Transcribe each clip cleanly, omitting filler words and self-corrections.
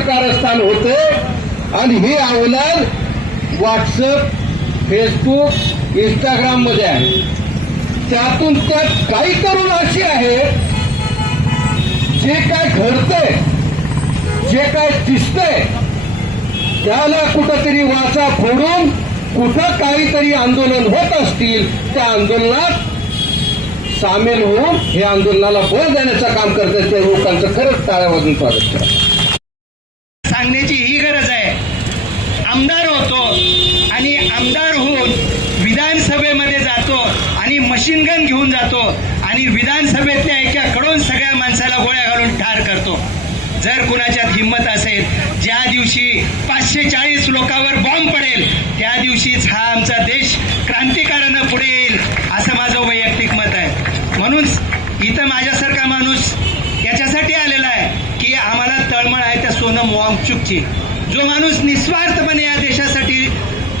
उद्धट कारस्थान होते आणि हे अवलाद व्हॉट्सअप, फेसबुक, इंस्टाग्राम मध्ये आहे. त्यातून त्यात काही तरुण अशी आहेत जे काय घडतंय, जे काय दिसतंय त्याला कुठंतरी वाचा फोडून कुठं काहीतरी आंदोलन होत असतील त्या आंदोलनात सामील होऊन हे आंदोलनाला बळ देण्याचं काम करतात. त्या लोकांचं खरंच टाळ्या वाजून स्वागत करा. सांगण्याची ही गरज आहे. आमदार होतो आणि आमदार होऊन विधानसभेमध्ये जातो आणि मशीन गन घेऊन जातो आणि विधानसभेतल्या एकाकडून सगळ्या माणसाला गोळ्या घालून ठार करतो. जर कुणाच्यात हिंमत असेल, ज्या दिवशी 540 लोकांवर बॉम्ब पडेल त्या दिवशीच हा आमचा देश क्रांतिकारानं पुढे येईल असं माझं वैयक्तिक मत आहे. म्हणून इथं माझ्यासारखा माणूस याच्यासाठी आलेला आहे की आम्हाला तळमळ आहे त्या सोनम वांगचुकची. जो माणूस निस्वार्थपणे या देशासाठी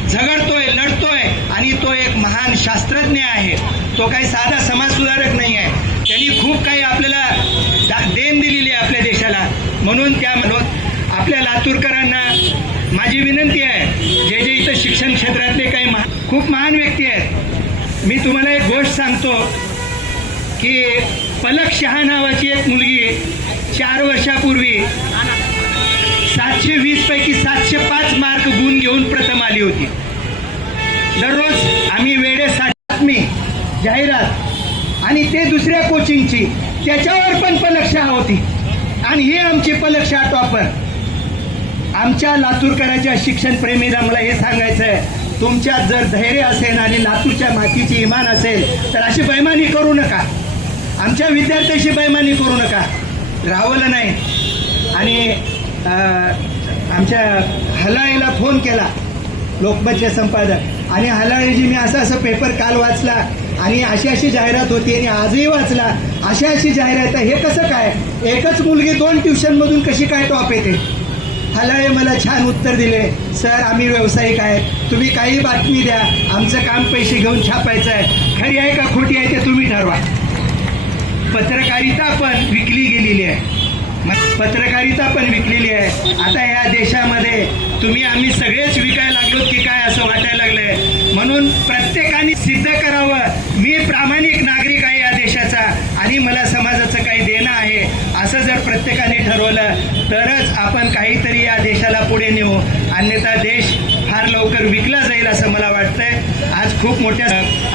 झगडतोय, लढतोय आणि तो एक महान शास्त्रज्ञ आहे. तो काही साधा समाजसुधारक नाही आहे. त्यांनी खूप काही आपल्याला देण दिलेली आहे आपल्या देशाला. म्हणून त्या आपल्या लातूरकरांना माझी विनंती आहे, जे जे इथं शिक्षण क्षेत्रातले काही खूप महान व्यक्ती आहेत. मी तुम्हाला एक गोष्ट सांगतो की पलक शहा नावाची एक मुलगी 4 वर्षापूर्वी 720 पैकी 705 मार्क गुण घेऊन प्रथम आली होती. दररोज आम्ही वेडे बातमी, जाहिरात आणि ते दुसऱ्या कोचिंगची, त्याच्यावर पण पलक शहा होती आणि हे आमची पलक शहा टॉपर. आमच्या लातूरकरांच्या शिक्षणप्रेमीला मला हे सांगायचं आहे, तुमच्यात जर धैर्य असेल आणि लातूरच्या मातीची इमान असेल तर अशी बैमानी करू नका. आमच्या विद्यार्थ्याशी बैमानी करू नका. रावलं नाही. आणि आमच्या हलाळीला फोन केला, लोकमतचे संपादक, आणि हलाळीजी मी असं पेपर काल वाचला आणि अशी अशी जाहिरात होती आणि आजही वाचला, अशी जाहिरात आहे, हे कसं काय? एकच मुलगी 2 ट्युशनमधून कशी काय टॉप येते? हलाळे मला छान उत्तर दिले, सर आम्ही व्यावसायिक आहेत, तुम्ही काही बातमी द्या, आमचं काम पैसे घेऊन छापायचं आहे, खरी आहे का खोटी आहे ते तुम्ही ठरवा. पत्रकारिता पण विकली गेलेली आहे. पत्रकारिता पण विकलेली आहे. आता या देशामध्ये तुम्ही आम्ही सगळेच विकायला लागलो की काय असं वाटायला लागलंय. म्हणून प्रत्येकाने सिद्ध करावं, मी प्रामाणिक नागरिक आहे या देशाचा आणि मला समाजाचं काही देणं आहे, असं जर प्रत्येकाने ठरवलं तरच आपण काहीतरी या देशाला पुढे नेऊ. अन्यथा देश फार लवकर विकला जाईल असं मला वाटतंय. आज खूप मोठ्या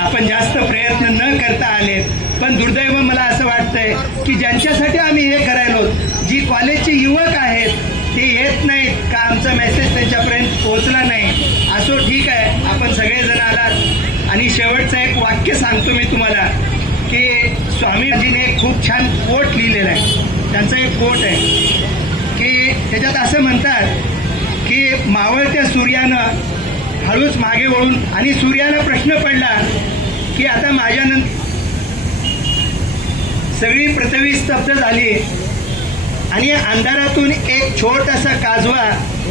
आपण जास्त प्रयत्न न करता आले, पण दुर्दैव मला असं वाटतंय की ज्यांच्यासाठी आम्ही हे करायलो, जी कॉलेजचे युवक आहेत ते येत नाहीत का, आमचा मेसेज त्यांच्यापर्यंत पोहोचला नाही. असो, ठीक आहे, आपण सगळेजण आलात. आणि शेवटचं एक वाक्य सांगतो मी तुम्हाला की स्वामीजीने खूप छान कोट लिहिलेला आहे. त्यांचा एक कोट आहे की त्याच्यात असं म्हणतात की मावळत्या सूर्यानं हळूच मागे वळून, आणि सूर्याला प्रश्न पडला की आता माझ्यानंतर सगळी पृथ्वी स्तब्ध झाली आणि अंधारातून एक छोटासा काजवा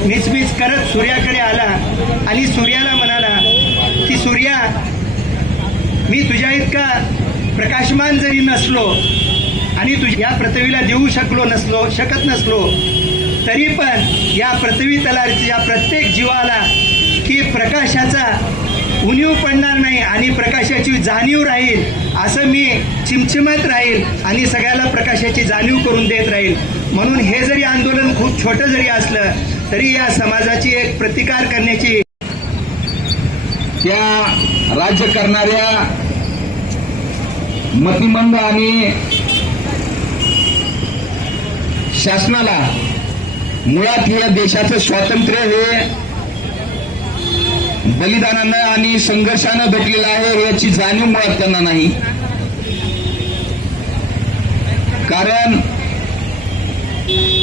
मिचमिच करत सूर्याकडे आला आणि सूर्याला म्हणाला की सूर्या, मी तुझ्या इतका प्रकाशमान जरी नसलो आणि तुझ्या पृथ्वीला देऊ शकत नसलो तरी पण या पृथ्वी तलाच्या प्रत्येक जीवाला की प्रकाशाचा उणीव पडणार नाही आणि प्रकाशाची जाणीव राहील, असं मी चिमचिमत राहील आणि सगळ्याला प्रकाशाची जाणीव करून देत राहील. म्हणून हे जरी आंदोलन खूप छोटं जरी असलं तरी या समाजाची एक प्रतिकार करण्याची, त्या राज्य करणाऱ्या मतिमंद आणि शासनाला मुळात या देशाचं स्वातंत्र्य हे बलिदानानं आणि संघर्षानं भेटलेलं आहे याची जाणीव मुळात त्यांना नाही. कारण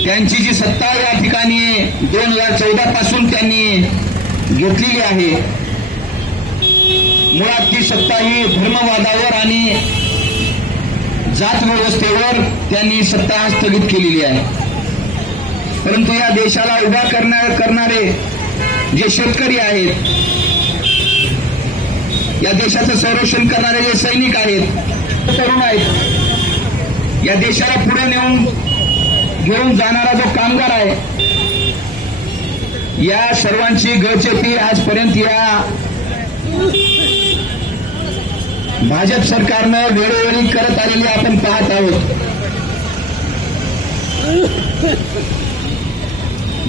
त्यांची जी सत्ता या ठिकाणी 2014 पासून त्यांनी घेतलेली आहे, मुळात ती सत्ता ही धर्मवादावर आणि जात व्यवस्थेवर त्यांनी सत्ता स्थगित केलेली आहे. परंतु या देशाला उभा करणारे जे शेतकरी आहेत, या देशाचं संरक्षण करणारे जे सैनिक आहेत, तरुण आहेत, या देशाला पुढे घेऊन जाणारा जो कामगार आहे, या सर्वांची गळचेपी आजपर्यंत या भाजप सरकारनं वेळोवेळी करत आलेली आपण पाहत आहोत.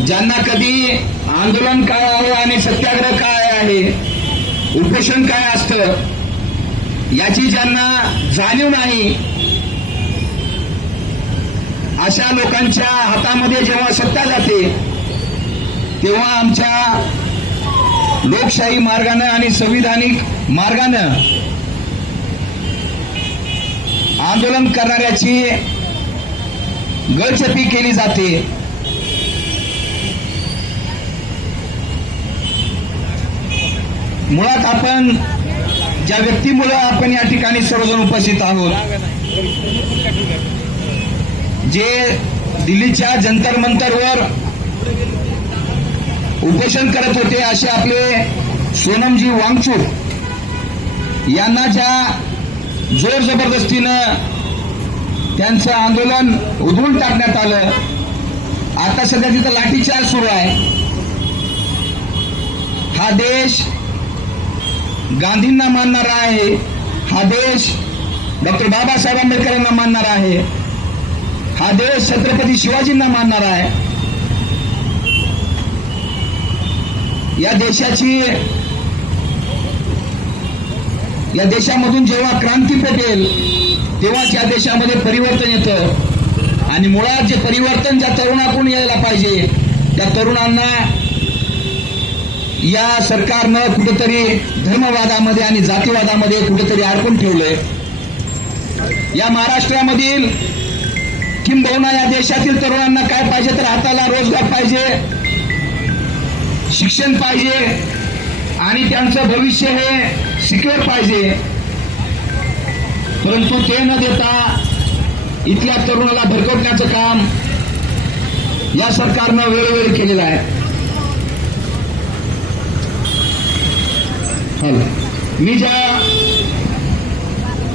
ज्यांना कधी आंदोलन काय आहे आणि सत्याग्रह काय आहे, उपोषण काय असतं याची ज्यांना जाणीव नाही, अशा लोकांच्या हातामध्ये जेव्हा सत्ता जाते तेव्हा आमच्या लोकशाही मार्गानं आणि संविधानिक मार्गानं आंदोलन करणाऱ्याची गळचेपी केली जाते. मुळात आपण ज्या व्यक्तीमुळे आपण या ठिकाणी सर्वजण उपस्थित आहोत, जे दिल्लीच्या जंतर मंतरवर उपोषण करत होते, असे आपले सोनमजी वांगचुक यांना ज्या जोर जबरदस्तीनं त्यांचं आंदोलन उधळून टाकण्यात आलं. आता सध्या तिथं लाठीचार्ज सुरू आहे. हा देश गांधींना मानणारा आहे, हा देश डॉक्टर बाबासाहेब आंबेडकरांना मानणारा आहे, हा देश छत्रपती शिवाजींना मानणारा आहे. या देशामधून जेव्हा क्रांती पेटेल तेव्हाच या देशामध्ये परिवर्तन येतं. आणि मुळात जे परिवर्तन ज्या तरुणाकडून यायला पाहिजे त्या तरुणांना या सरकारनं कुठेतरी धर्मवादामध्ये आणि जातीवादामध्ये कुठेतरी अडकून ठेवलंय. या महाराष्ट्रामधील किंबहुना या देशातील तरुणांना काय पाहिजे तर हाताला रोजगार पाहिजे, शिक्षण पाहिजे आणि त्यांचं भविष्य हे सिक्युअर पाहिजे. परंतु ते न देता इथल्या तरुणाला भरकटण्याचं काम या सरकारनं वेळोवेळी केलेलं आहे.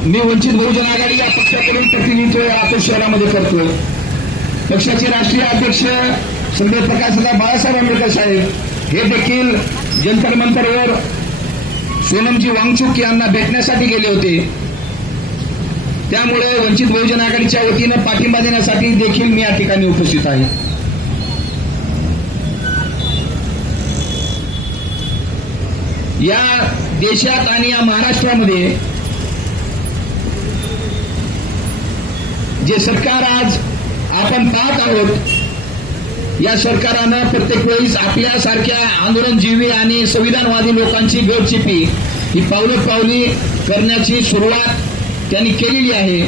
मी वंचित बहुजन आघाडी या पक्षाकडून प्रतिनिधित्व लातूर शहरामध्ये करतो. पक्षाचे राष्ट्रीय अध्यक्ष संजय प्रकाशदादा बाळासाहेब आंबेडकर साहेब हे देखील जंतर मंतरवर सोनमजी वांगचुक यांना भेटण्यासाठी गेले होते. त्यामुळे वंचित बहुजन आघाडीच्या वतीनं पाठिंबा देण्यासाठी देखील मी या ठिकाणी उपस्थित आहे. या देशात आणि या महाराष्ट्रामध्ये जे सरकार आज आपण पाहत आहोत, या सरकारानं प्रत्येक वेळेस आपल्यासारख्या आंदोलनजीवी आणि संविधानवादी लोकांची गळचेपी ही पावली करण्याची सुरुवात त्यांनी केलेली आहे.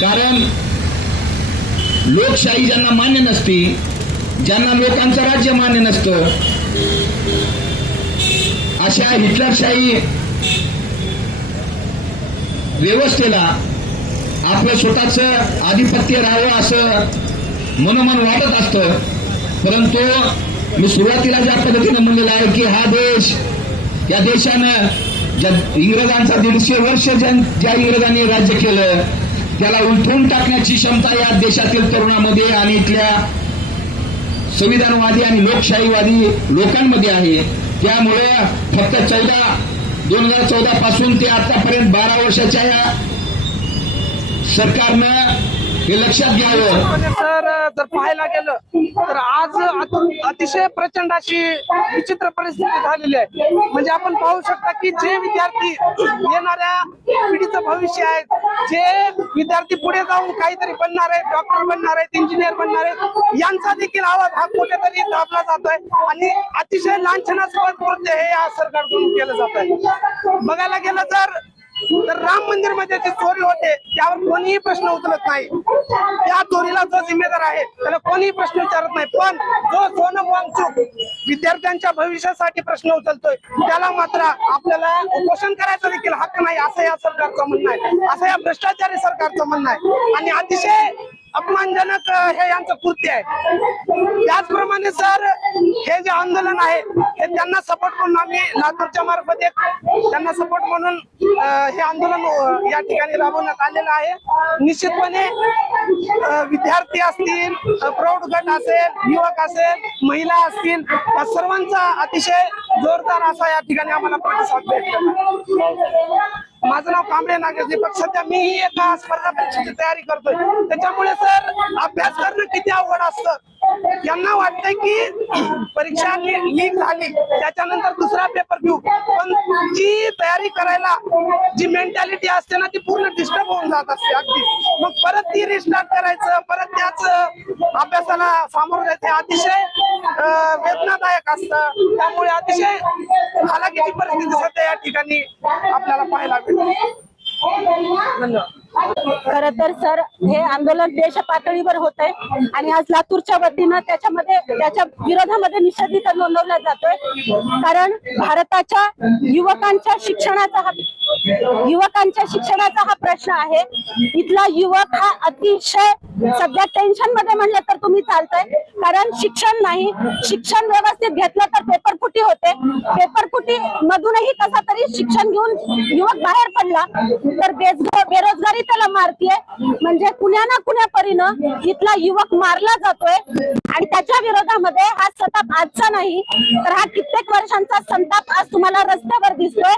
कारण लोकशाही ज्यांना मान्य नसते, ज्यांना लोकांचं राज्य मान्य नसतं, अशा हिटलरशाही व्यवस्थेला आपलं स्वतःचं आधिपत्य राहावं असं मनोमन वाटत असतं. परंतु मी सुरुवातीला ज्या पद्धतीनं म्हणलेलं आहे की हा देश, या देशानं ज्या इंग्रजांचा 150 वर्ष ज्या इंग्रजांनी राज्य केलं त्याला उलटवून टाकण्याची क्षमता या देशातील तरुणांमध्ये आणि इथल्या संविधानवादी आणि लोकशाहीवादी लोकांमध्ये आहे. त्यामुळे फक्त 2014 पासून ते आतापर्यंत 12 वर्षाच्या या सरकारनं हे लक्षात घ्यावं. सर, जर पाहायला गेलं तर आज अतिशय प्रचंड अशी विचित्र परिस्थिती झालेली आहे. म्हणजे आपण पाहू शकता की जे विद्यार्थी येणाऱ्या पिढीचं भविष्य आहे, जे विद्यार्थी पुढे जाऊन काहीतरी बनणार आहेत, डॉक्टर बनणार आहेत, इंजिनियर बनणार आहेत, यांचा देखील आवाज हा कुठेतरी दाबला जातोय आणि अतिशय लांछनास्पद कृत्य हे या सरकारकडून केलं जात आहे. बघायला गेलं तर राम मंदिर मध्ये जी चोरी होते त्यावर कोणीही प्रश्न उचलत नाही. त्या चोरीला जो जिम्मेदार आहे त्याला कोणीही प्रश्न विचारत नाही. पण जो सोनम वांगचुक विद्यार्थ्यांच्या भविष्यासाठी प्रश्न उचलतोय त्याला मात्र आपल्याला उपोषण करायचा देखील हक्क नाही, असं या सरकारचं म्हणणं आहे, असं या भ्रष्टाचारी सरकारचं म्हणणं आहे. आणि अतिशय अपमानजनक हे यांचं कृत्य आहे. त्याचप्रमाणे सर हे जे आंदोलन आहे हे त्यांना सपोर्ट म्हणून आम्ही लातूरच्या मार्फत एक त्यांना सपोर्ट म्हणून हे आंदोलन या ठिकाणी राबवण्यात आलेलं आहे. निश्चितपणे विद्यार्थी असतील, प्रौढ गट असेल, युवक असेल, महिला असतील, या सर्वांचा अतिशय जोरदार असा या ठिकाणी आम्हाला प्रतिसाद भेटला. माझं नाव कांबळे नागेश दीपक. सध्या मीही एका स्पर्धा परीक्षेची तयारी करतोय. त्याच्यामुळे सर अभ्यास करणं किती अवघड असतं. यांना वाटतंय की परीक्षा लीक झाली त्याच्यानंतर दुसरा पेपर घेऊ, पण जी तयारी करायला जी मेंटॅलिटी असते ना ती पूर्ण डिस्टर्ब होऊन जात असते अगदी. मग परत ती रिस्टार्ट करायचं, परत त्याच अभ्यासाला सामोरं जायचं अतिशय वेदनादायक असतं. त्यामुळे अतिशय हालाकीची परिस्थिती सध्या या ठिकाणी आपल्याला पाहायला मिळते. धन्यवाद. खर तर सर हे आंदोलन देश पातळीवर होत आहे आणि आज लातूरच्या वतीनं त्याच्या विरोधामध्ये निषेध इथं नोंदवला जातोय. कारण भारताच्या युवकांच्या शिक्षणाचा हा प्रश्न आहे. इथला युवक हा अतिशय सध्या टेन्शन मध्ये म्हणलं तर तुम्ही चालतंय. कारण शिक्षण नाही, शिक्षण व्यवस्थित घेतलं तर पेपरफुटी होते. पेपरफुटी मधूनही कसा तरी शिक्षण घेऊन युवक बाहेर पडला तर बेरोजगारी त्याला मारतीये. म्हणजे कुण्या ना कुण्या परीनं इथला युवक मारला जातोय आणि त्याच्या विरोधामध्ये हा संताप आजचा नाही तर हा कित्येक वर्षांचा संताप आज तुम्हाला रस्त्यावर दिसतोय.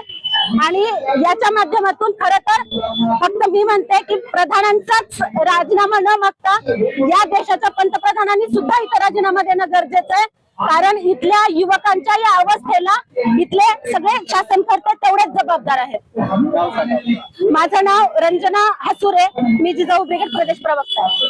आणि याच्या माध्यमातून खरं तर फक्त मी म्हणते की प्रधानांचाच राजीनामा न मागता या देशाच्या पंतप्रधानांनी सुद्धा इथं राजीनामा देणं गरजेचं आहे. कारण इथल्या युवकांच्या या अवस्थेला इथले सगळे शासनकर्ते तेवढेच जबाबदार आहेत. माझं नाव रंजना हसुरे, मी जिजाऊ ब्रिगेड प्रदेश प्रवक्ता आहे.